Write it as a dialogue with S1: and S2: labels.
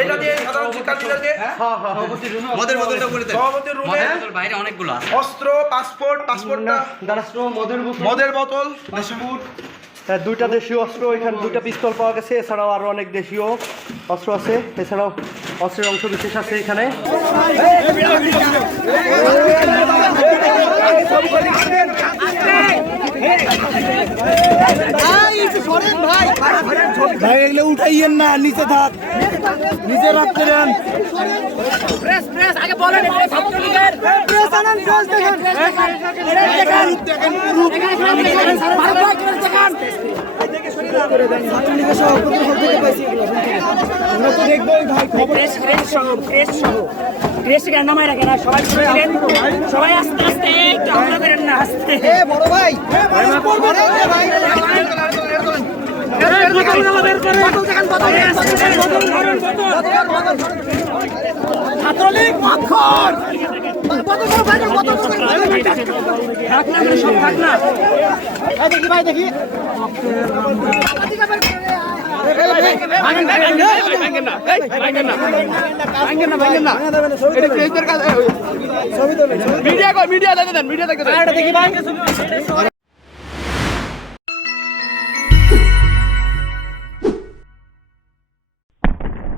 S1: এটা দিয়ে সাধারণ শিক্ষার্থীদেরকে
S2: মদের বোতলটা করে
S1: সভাপতির রুমে
S3: বাইরে অনেকগুলো
S1: অস্ত্র পাসপোর্ট পাসপোর্টটা।
S4: মদের বোতল।
S1: মদের বোতল। বিস্কুট
S4: দুইটা দেশীয় অস্ত্র এখানে দুইটা পিস্তল পাওয়া গেছে এছাড়াও আরও অনেক দেশীয় অস্ত্র আছে এছাড়াও অস্ত্রের অংশ বিশেষ আছে এখানে।
S5: ভাই এগুলো উঠাইয়েন না নিচে থাক নিচে রাখতে দেন
S6: সবাই আস্তে আস্তে একটু করেন না আস্তে
S5: বড় ভাই
S6: ছাত্রলীগ না
S5: দেখি ভাই দেখি।
S2: মিডিয়া মিডিয়া
S5: দেখি ভাই।